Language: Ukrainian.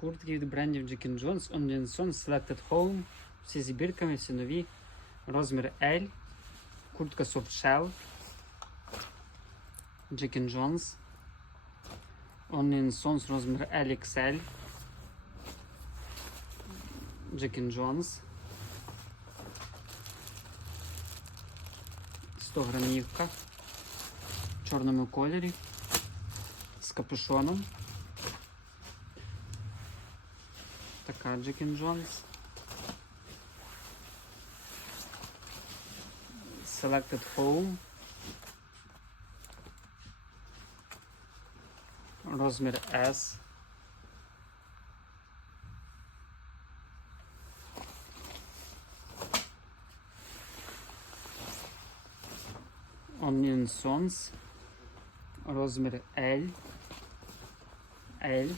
Куртки від брендів Jack Jones, Onion Son, Selected Home. Всі з бірками, всі нові. Розмір L. Куртка Soft Shell. Jack Jones. Onion Sons розмір LXL. Jack Jones. 100 грамівка в чорному кольорі з капюшоном. Така Jack Jones. Selected Home. Розмір S. Onion Sons. Розмір L. L.